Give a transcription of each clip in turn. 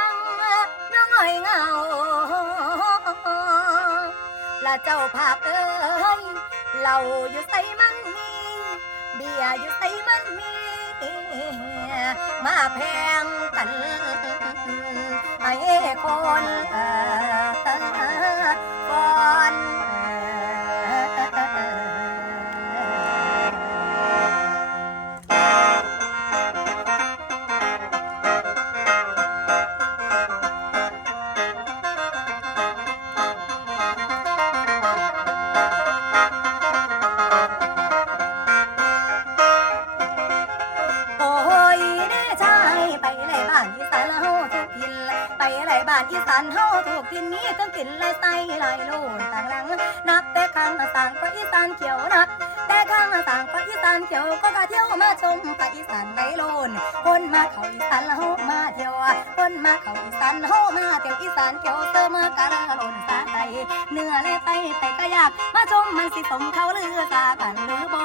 ังน้องหอยเงาละเจ้าภาพเอ้ยเราอยู่ใส่มันมีเบียอยู่ใส่มันมีมาแพงกันไอ้คนเอ ไปไหนบ้านอีสานเฮาทุกทินนี้ทั้งกินและใส่ไหลโลนต่างหลัง นับแต่ข้างต่างก็อีสานเขียวนับ แต่ข้างต่างก็อีสานเขียวก็กะเที่ยวมาชมภาคอีสานไหลโลนคนมาเขาอีสานเฮามาเที่ยวคนมาเขาอีสานเฮามาเที่ยวอีสานเขียวเสมอกะละโลนสาไตเนื้อและไตแต่ก็อยากมาชมมันสิสมเขาลือสากันหรือบ่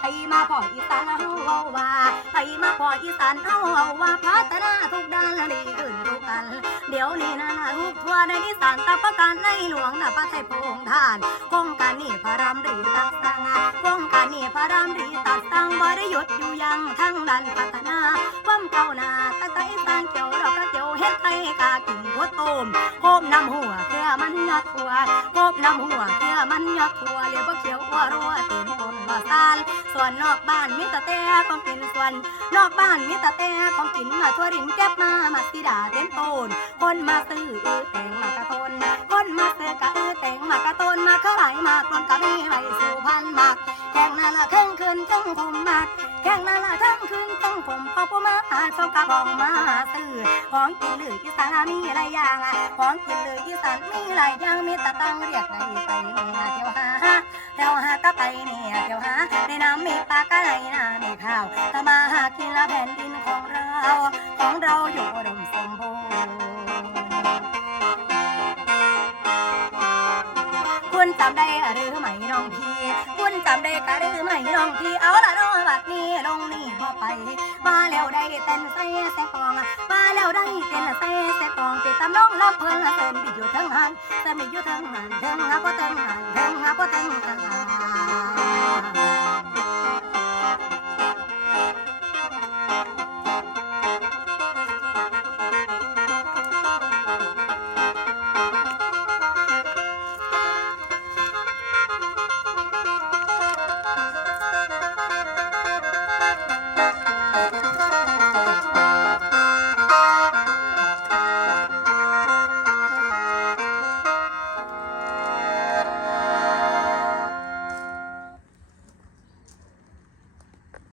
ให้มาพออีสานเฮาเว้าว่าให้มาพออีสานเฮาเว้าว่าพัฒนาทุกด้านดีขึ้น กัน เดี๋ยวนี้นะทุกทั่วในอีสานตาประการในหลวงนะประเทศพระองค์ท่านโครงการนี้พระรามรีตักสังโครงการนี้พระรามรีตักสังบ่ได้หยุดอยู่ยังทั้งด้านพัฒนาความเก่าหนาตั้งแต่อีสานเกี่ยวเราก็เกี่ยวเฮ็ดไทยกากินหัวต้มโคบน้ำหัวเพื่อมันยอดทัวโคบน้ำหัวเพื่อมันยอดทัวเรียกว่าเขียวอัวรัวเต็มต้นว่าซานส่วนนอกบ้านมีแต่แต่ของกินส่วนนอกบ้านมีแต่แต่ของกินมาทั่วรินแก็บมามาสิดาเต้นโต้นคนมาซื้อแต่งมากระตน เขาชมกะบองมาซื้อของกินหรืออีสานมีหลายอย่างอะของกินหรืออีสานมีหลายอย่างมีตะตังเรียกได้ไปเนี่ยเที่ยวหาเที่ยวหาก็ไปเนี่ยเที่ยวหาในน้ำมีปลากะไหลนามีข้าวถ้ามาหากินละแผ่นดินของเราของเรา คุณจำได้หรือไม่น้องพี่ คุณจำได้กะหรือไม่น้องพี่เอาละน้องบัดนี้ลงนี่พอไป มาแล้วได้เต้นใส่แสกอง มาแล้วได้เต้นใส่แสกองติดตามน้องรับเพิ่นเต้นไปอยู่ทั้งหันเต้นไปอยู่ทั้งหันทั้งหักก็ทั้งหันทั้งหักก็ทั้งหัน